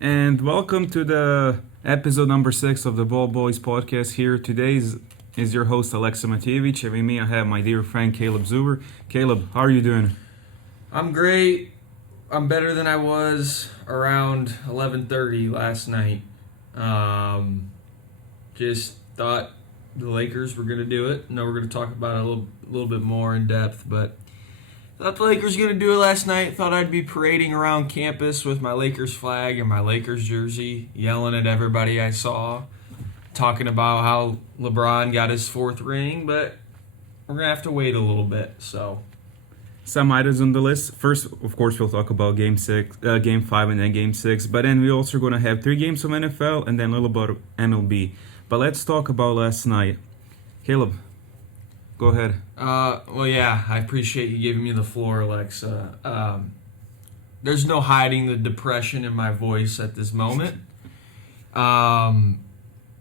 And welcome to the episode number 6 of the Ball Boys podcast. Here today is your host Aleksa, and with me I have my dear friend Caleb Zuber. Caleb, how are you doing? I'm great. I'm better than I was around 11:30 last night. Just thought the Lakers were going to do it. No, we're going to talk about it a little bit more in depth, but thought the Lakers were going to do it last night. Thought I'd be parading around campus with my Lakers flag and my Lakers jersey, yelling at everybody I saw, talking about how LeBron got his 4th ring, but we're going to have to wait a little bit, so... Some items on the list. First, of course, we'll talk about Game 5, and then Game 6. But then we're also going to have 3 games of NFL and then a little bit of MLB. But let's talk about last night. Caleb, go ahead. Yeah, I appreciate you giving me the floor, Alexa. There's no hiding the depression in my voice at this moment.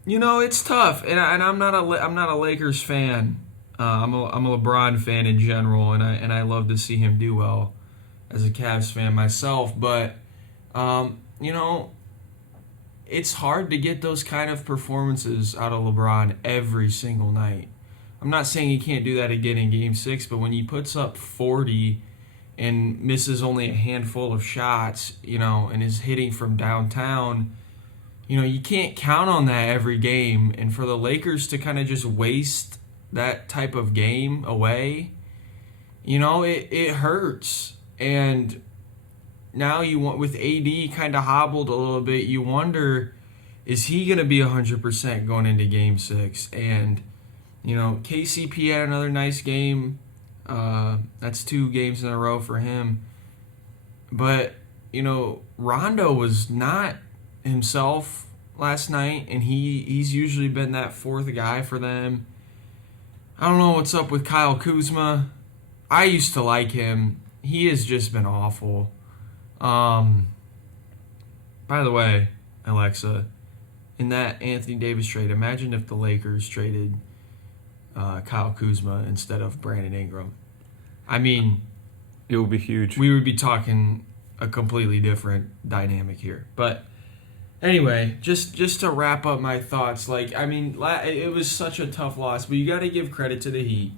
It's tough, and I'm not a Lakers fan. I'm a LeBron fan in general, and I love to see him do well as a Cavs fan myself. But it's hard to get those kind of performances out of LeBron every single night. I'm not saying he can't do that again in Game 6, but when he puts up 40 and misses only a handful of shots, and is hitting from downtown, you can't count on that every game. And for the Lakers to kind of just waste that type of game away, it hurts. And now with AD kind of hobbled a little bit, you wonder, is he going to be 100% going into Game 6? And, KCP had another nice game. That's 2 games in a row for him. But, Rondo was not himself last night, and he's usually been that 4th guy for them. I don't know what's up with Kyle Kuzma. I used to like him. He has just been awful. By the way, Alexa, in that Anthony Davis trade, imagine if the Lakers traded Kyle Kuzma instead of Brandon Ingram. I mean, It will be huge. we would be talking a completely different dynamic here. But anyway, just to wrap up my thoughts, it was such a tough loss, but you got to give credit to the Heat.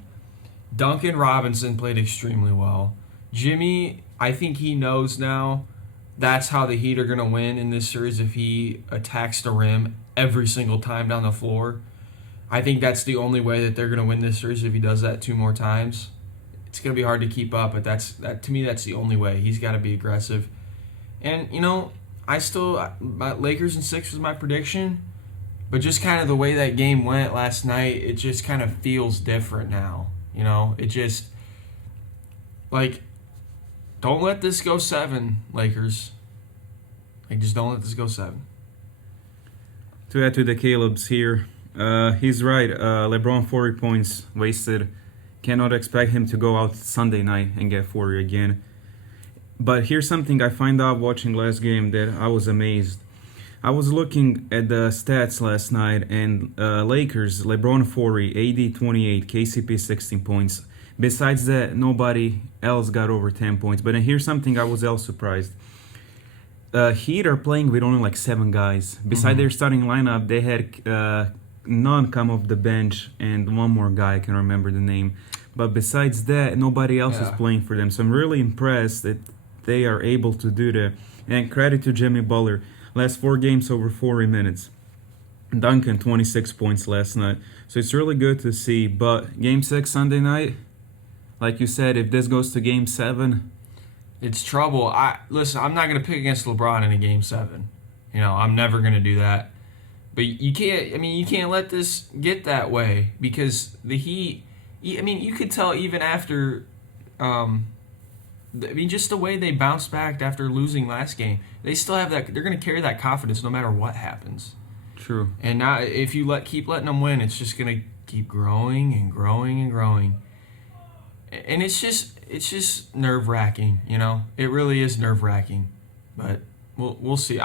Duncan Robinson played extremely well. Jimmy, I think he knows now that's how the Heat are going to win in this series if he attacks the rim every single time down the floor. I think that's the only way that they're going to win this series if he does that 2 more times. It's going to be hard to keep up, but to me, that's the only way. He's got to be aggressive. And, my Lakers in 6 was my prediction, but just kind of the way that game went last night, it just kind of feels different now. It just, don't let this go 7, Lakers. Just don't let this go 7. To add to the Caleb's here, he's right. LeBron 40 points wasted. Cannot expect him to go out Sunday night and get 40 again. But here's something I find out watching last game that I was amazed. I was looking at the stats last night, and Lakers, LeBron 40, AD 28, KCP 16 points. Besides that, nobody else got over 10 points. But here's something I was else surprised. Heat are playing with only 7 guys. Besides their starting lineup, they had none come off the bench and one more guy, I can remember the name. But besides that, nobody else is playing for them. So I'm really impressed that they are able to do that. And credit to Jimmy Butler. Last 4 games over 40 minutes. Duncan, 26 points last night. So it's really good to see. But Game 6 Sunday night, like you said, if this goes to Game 7... It's trouble. I'm not going to pick against LeBron in a Game 7. I'm never going to do that. But you can't let this get that way, because the Heat, you could tell even after, just the way they bounced back after losing last game, they still have that, they're going to carry that confidence no matter what happens. True. And now if you keep letting them win, it's just going to keep growing and growing and growing. And it's just nerve-wracking, It really is nerve-wracking. But we'll see.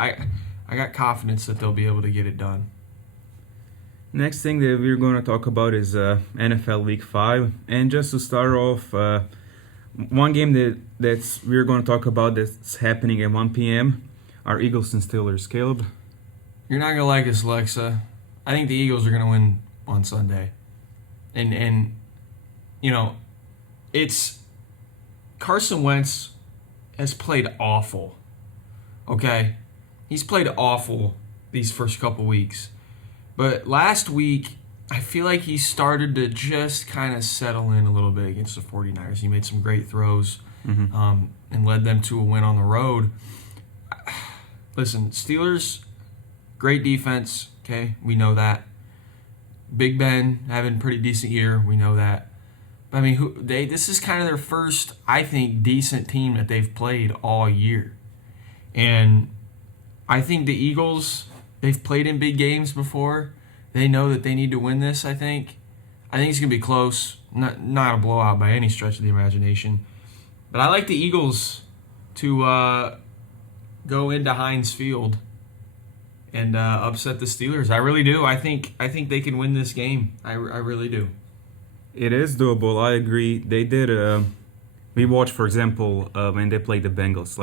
I got confidence that they'll be able to get it done. Next thing that we're going to talk about is NFL Week 5. And just to start off, one game that's we're going to talk about that's happening at 1 p.m. are Eagles and Steelers. Caleb? You're not gonna like this, Alexa. I think the Eagles are gonna win on Sunday, and you know, it's Carson Wentz has played awful. Okay, he's played awful these first couple weeks, but last week I feel like he started to just kind of settle in a little bit against the 49ers. He made some great throws and led them to a win on the road. Listen, Steelers, great defense, okay? We know that. Big Ben having a pretty decent year, we know that. But I mean, this is kind of their first, I think, decent team that they've played all year. And I think the Eagles, they've played in big games before. They know that they need to win this, I think. I think it's going to be close. Not a blowout by any stretch of the imagination. But I like the Eagles to go into Heinz Field and upset the Steelers. I really do. I think they can win this game. I really do. It is doable. I agree. They did. We watched, for example, when they played the Bengals.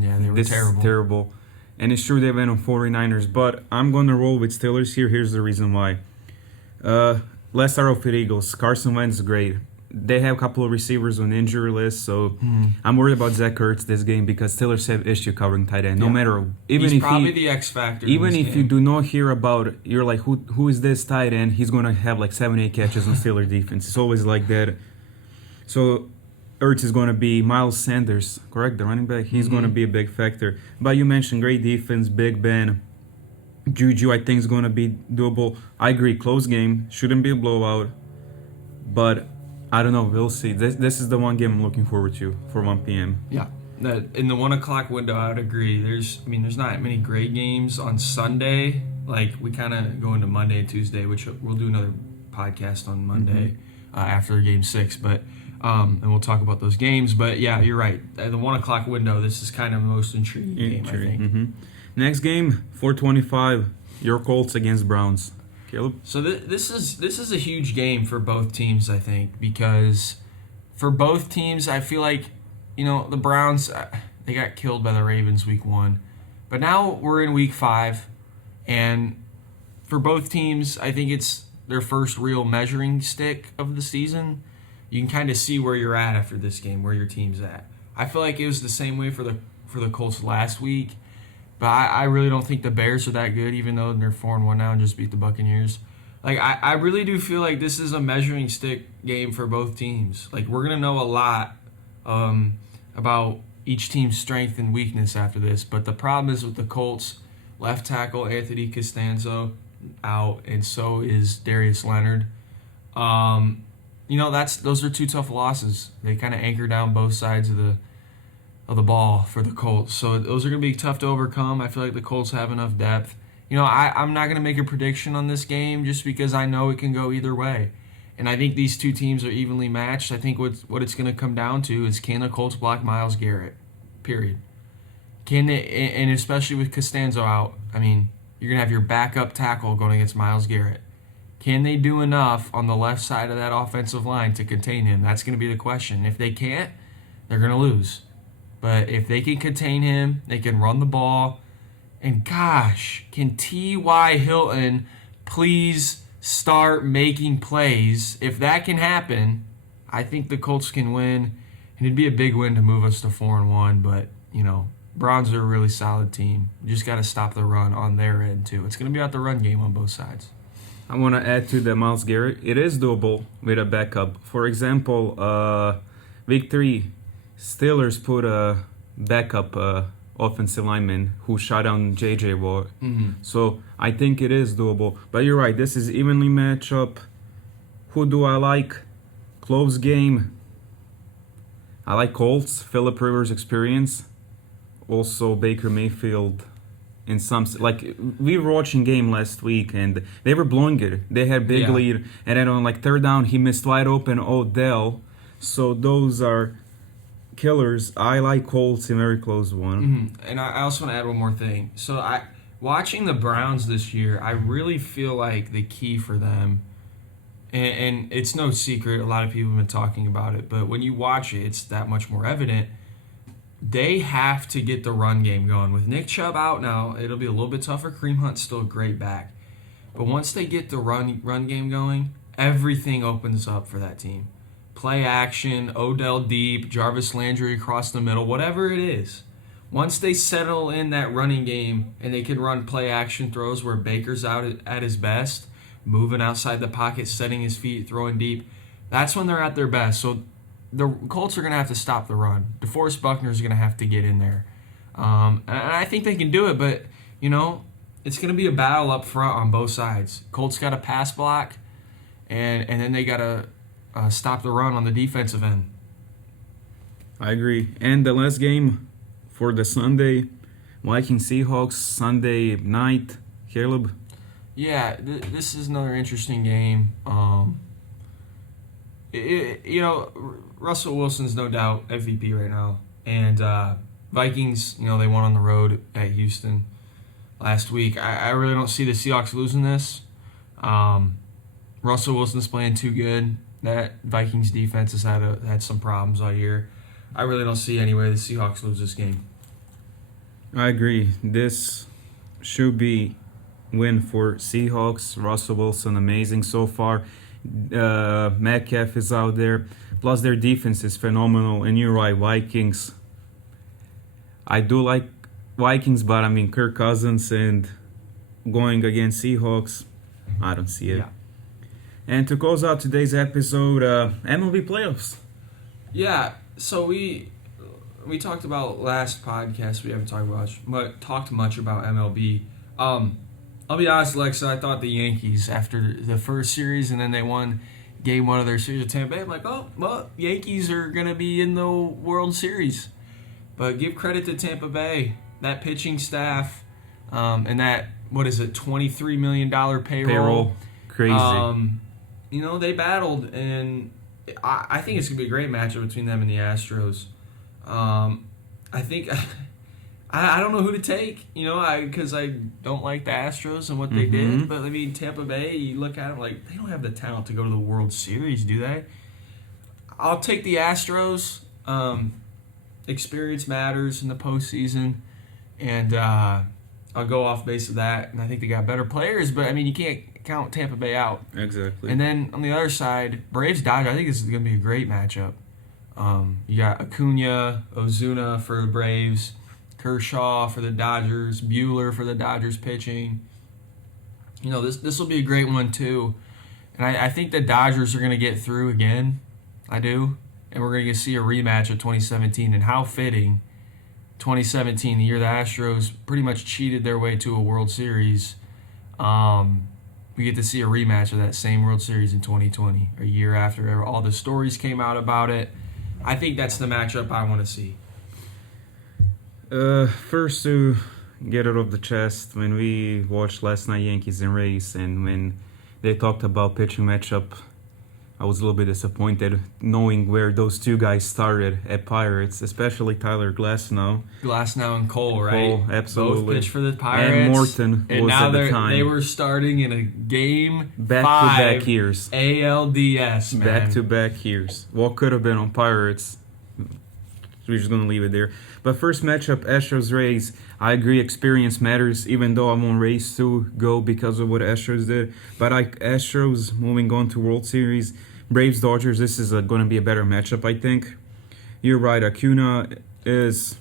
Yeah, they were this terrible. Is terrible. And it's true they went on 49ers, but I'm going to roll with Steelers here. Here's the reason why. Let's start off with Eagles. Carson Wentz is great. They have a couple of receivers on injury list, so I'm worried about Zach Ertz this game because Steelers have issue covering tight end. No matter, even he's if probably the X factor. Even if you do not hear about, you're like, who is this tight end? He's gonna have like 7-8 catches on Steelers defense. It's always like that. So Ertz is going to be Miles Sanders, correct? The running back. He's going to be a big factor. But you mentioned great defense, Big Ben. Juju, I think, is going to be doable. I agree, close game. Shouldn't be a blowout. But I don't know. We'll see. This is the one game I'm looking forward to for 1 p.m. Yeah. In the 1 o'clock window, I would agree. There's not many great games on Sunday. Like, we kind of go into Monday and Tuesday, which we'll do another podcast on Monday after Game 6. But and we'll talk about those games. But, yeah, you're right. At the 1 o'clock window, this is kind of the most intriguing game, I think. Next game, 4:25, your Colts against Browns. Caleb? So this is a huge game for both teams, I think, because for both teams, I feel like, the Browns, they got killed by the Ravens week 1. But now we're in week 5, and for both teams, I think it's their first real measuring stick of the season. You can kind of see where you're at after this game, where your team's at. I feel like it was the same way for the Colts last week, but I really don't think the Bears are that good, even though they're 4-1 now and just beat the Buccaneers. Like, I really do feel like this is a measuring stick game for both teams. Like, we're going to know a lot about each team's strength and weakness after this, but the problem is with the Colts, left tackle Anthony Costanzo out, and so is Darius Leonard. Those are two tough losses. They kind of anchor down both sides of the ball for the Colts. So those are going to be tough to overcome. I feel like the Colts have enough depth. I'm not going to make a prediction on this game just because I know it can go either way. And I think these two teams are evenly matched. I think what it's going to come down to is, can the Colts block Myles Garrett? Period. Can they, and especially with Costanzo out, you're going to have your backup tackle going against Myles Garrett. Can they do enough on the left side of that offensive line to contain him? That's going to be the question. If they can't, they're going to lose. But if they can contain him, they can run the ball. And gosh, can T.Y. Hilton please start making plays? If that can happen, I think the Colts can win. And it'd be a big win to move us to 4-1. But, Browns are a really solid team. You just got to stop the run on their end, too. It's going to be about the run game on both sides. I want to add to the Myles Garrett. It is doable with a backup. For example, week 3, Steelers put a backup offensive lineman who shot down J.J. Watt. So I think it is doable. But you're right, this is evenly matched up. Who do I like? Close game. I like Colts, Phillip Rivers experience. Also Baker Mayfield. In some, like, we were watching game last week and they were blowing it. They had big lead, and then on third down he missed wide open Odell. So those are killers. I like Colts in a very close one. And I also want to add one more thing. So watching the Browns this year, I really feel like the key for them, and it's no secret, a lot of people have been talking about it, but when you watch it, it's that much more evident. they have to get the run game going. With Nick Chubb out now, it'll be a little bit tougher. Kareem Hunt's still a great back. But once they get the run game going, everything opens up for that team. Play action, Odell deep, Jarvis Landry across the middle, whatever it is. Once they settle in that running game and they can run play action throws where Baker's out at his best, moving outside the pocket, setting his feet, throwing deep, that's when they're at their best. So the Colts are going to have to stop the run. DeForest Buckner's going to have to get in there. And I think they can do it, but, it's going to be a battle up front on both sides. Colts got to pass block, and then they got to stop the run on the defensive end. I agree. And the last game for the Sunday, Vikings Seahawks, Sunday night, Caleb. Yeah, this is another interesting game. Russell Wilson's no doubt MVP right now. And Vikings, they won on the road at Houston last week. I really don't see the Seahawks losing this. Russell Wilson's playing too good. That Vikings defense has had some problems all year. I really don't see any way the Seahawks lose this game. I agree. This should be win for Seahawks. Russell Wilson amazing so far. Metcalf is out there. Plus their defense is phenomenal. And you're right, Vikings. I do like Vikings, but Kirk Cousins and going against Seahawks, I don't see it. Yeah. And to close out today's episode, MLB playoffs. Yeah, so we talked about last podcast. We haven't talked much about MLB. I'll be honest, Aleksa, I thought the Yankees, after the first series and then they won game 1 of their series at Tampa Bay, I'm like, oh, well, Yankees are going to be in the World Series. But give credit to Tampa Bay, that pitching staff, and that, $23 million payroll. Crazy. They battled, and I think it's going to be a great matchup between them and the Astros. I think... I don't know who to take, because I don't like the Astros and what they did. But, Tampa Bay, you look at them like, they don't have the talent to go to the World Series, do they? I'll take the Astros. Experience matters in the postseason. And I'll go off base of that. And I think they got better players. But, you can't count Tampa Bay out. Exactly. And then, on the other side, Braves-Dodgers, I think this is going to be a great matchup. You got Acuna, Ozuna for the Braves, Kershaw for the Dodgers, Buehler for the Dodgers pitching. This will be a great one too. And I think the Dodgers are going to get through again. I do. And we're going to see a rematch of 2017. And how fitting, 2017, the year the Astros pretty much cheated their way to a World Series. We get to see a rematch of that same World Series in 2020, a year after all the stories came out about it. I think that's the matchup I want to see. First to get it off the chest, when we watched last night Yankees and Rays, and when they talked about pitching matchup, I was a little bit disappointed knowing where those two guys started at Pirates, especially Tyler Glasnow. Glasnow and Cole, right? Cole, absolutely. Both pitched for the Pirates. And Morton and was now at the time. They were starting in a game Back-to-back years. ALDS, man. Back-to-back years. What could have been on Pirates? We're just going to leave it there. But first matchup, Astros-Rays. I agree, experience matters, even though I'm on Rays to go because of what Astros did. But Astros moving on to World Series. Braves-Dodgers, this is going to be a better matchup, I think. You're right, Acuna is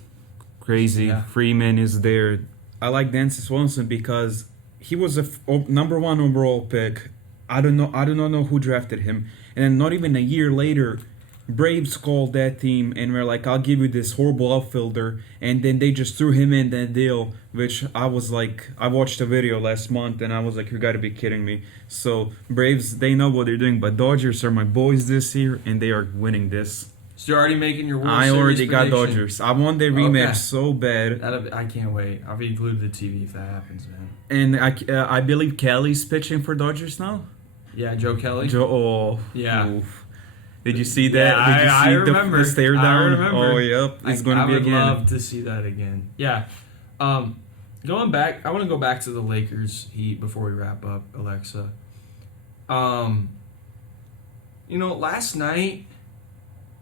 crazy. Yeah. Freeman is there. I like Dansby Swanson because he was a number 1 overall pick. I do not know who drafted him. And then not even a year later, Braves called that team and were like, I'll give you this horrible outfielder. And then they just threw him in that deal, which I was like, I watched a video last month and I was like, you got to be kidding me. So Braves, they know what they're doing, but Dodgers are my boys this year and they are winning this. So you're already making your World I Series already got prediction. Dodgers. I want their rematch Okay. so bad. I can't wait. I'll be glued to the TV if that happens, man. And I believe Kelly's pitching for Dodgers now. Yeah, Joe Kelly. Yeah. Oof. Did you see that? Yeah, Did you see I remember. the stare down? I remember. Oh, yep. It's going to be again. I would love to see that again. Yeah. Going back, I want to go back to the Lakers Heat before we wrap up, Aleksa. Last night,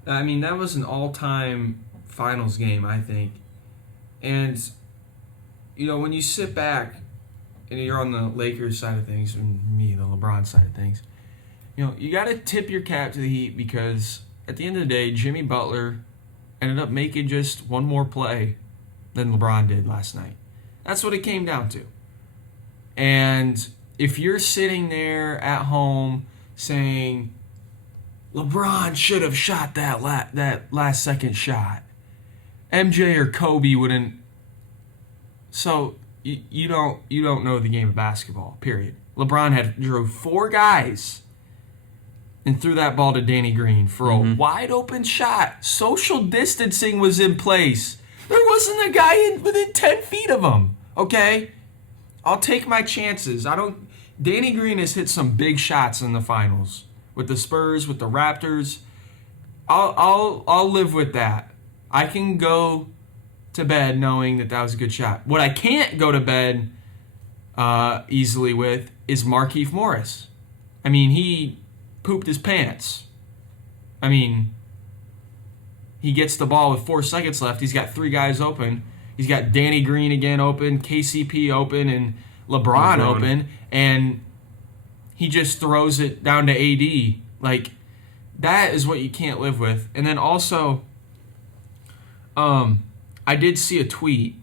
that was an all-time finals game, I think. And, when you sit back and you're on the Lakers side of things and me, the LeBron side of things, you got to tip your cap to the Heat because at the end of the day, Jimmy Butler ended up making just one more play than LeBron did last night. That's what it came down to. And if you're sitting there at home saying, LeBron should have shot that last second shot, MJ or Kobe wouldn't. So you don't know the game of basketball, period. LeBron drew 4 guys and threw that ball to Danny Green for a wide open shot. Social distancing was in place. There wasn't a guy within 10 feet of him. Okay? I'll take my chances. Danny Green has hit some big shots in the finals with the Spurs, with the Raptors. I'll live with that. I can go to bed knowing that was a good shot. What I can't go to bed easily with is Markieff Morris. I mean, he pooped his pants. I mean, he gets the ball with 4 seconds left. He's got 3 guys open. He's got Danny Green again open, KCP open, and LeBron open, and he just throws it down to AD. Like, that is what you can't live with. And then also, I did see a tweet,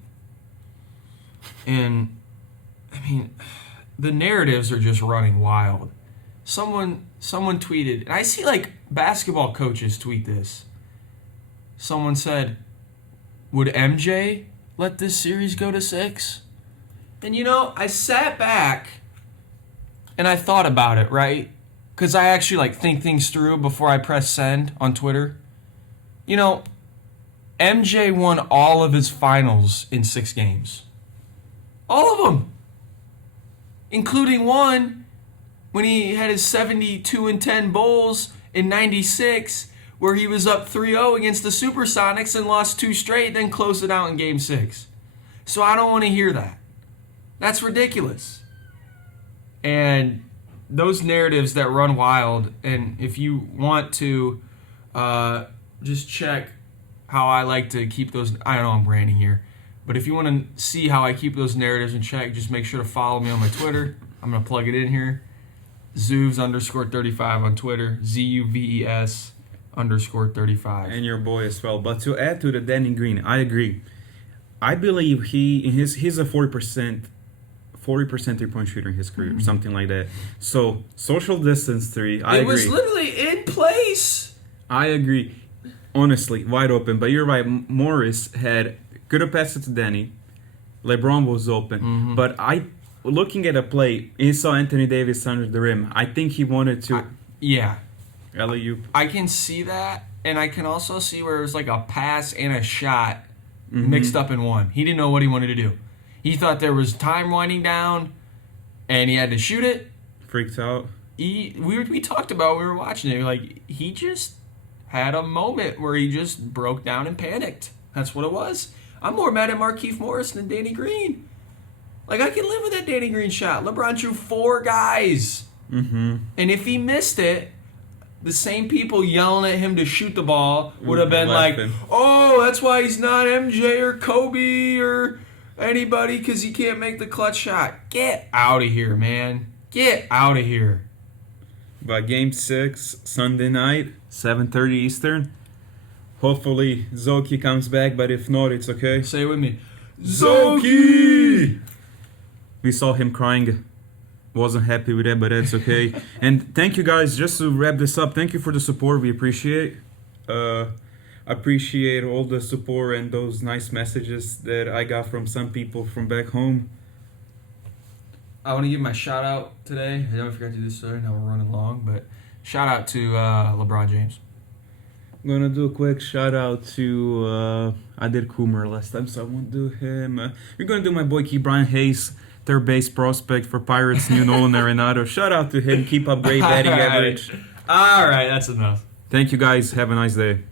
and, I mean, the narratives are just running wild. Someone tweeted, and I see, like, basketball coaches tweet this. Someone said, would MJ let this series go to 6? And, I sat back, and I thought about it, right? Because I actually, think things through before I press send on Twitter. MJ won all of his finals in 6 games. All of them. Including one when he had his 72-10 Bulls in 96, where he was up 3-0 against the Supersonics and lost 2 straight, then closed it out in Game 6. So I don't want to hear that. That's ridiculous. And those narratives that run wild, and if you want to just check how I like to keep those, I don't know, I'm branding here, but if you want to see how I keep those narratives in check, just make sure to follow me on my Twitter. I'm going to plug it in here. Zuvs_35 on Twitter. ZUVES_35. And your boy as well. But to add to the Danny Green, I agree. I believe he's a 40% 3-point shooter in his career, something like that. So social distance 3, I agree. It was literally in place. I agree. Honestly, wide open. But you're right. Morris could have passed it to Danny. LeBron was open. But looking at a play, he saw Anthony Davis under the rim. I think he wanted to. Alley-oop. I can see that, and I can also see where it was like a pass and a shot mixed up in one. He didn't know what he wanted to do. He thought there was time winding down, and he had to shoot it. Freaked out. We talked about when we were watching it. Like, he just had a moment where he just broke down and panicked. That's what it was. I'm more mad at Markieff Morris than Danny Green. Like, I can live with that Danny Green shot. LeBron drew 4 guys. And if he missed it, the same people yelling at him to shoot the ball would have been like, oh, that's why he's not MJ or Kobe or anybody, because he can't make the clutch shot. Get out of here, man. Get out of here. But Game 6, Sunday night, 7:30 Eastern. Hopefully Zoki comes back, but if not, it's okay. Say it with me. Zoki! We saw him crying. Wasn't happy with that, but that's okay. And thank you guys. Just to wrap this up, thank you for the support. We appreciate all the support and those nice messages that I got from some people from back home. I want to give my shout out today. I know I forgot to do this today. Now we're running long, but shout out to LeBron James. I'm gonna do a quick shout out to I did Coomer last time, so I won't do him. We're gonna do my boy Key Brian Hayes, third base prospect for Pirates, New Nolan Arenado. Shout out to him. Keep up great batting average. All right, that's enough. Thank you guys. Have a nice day.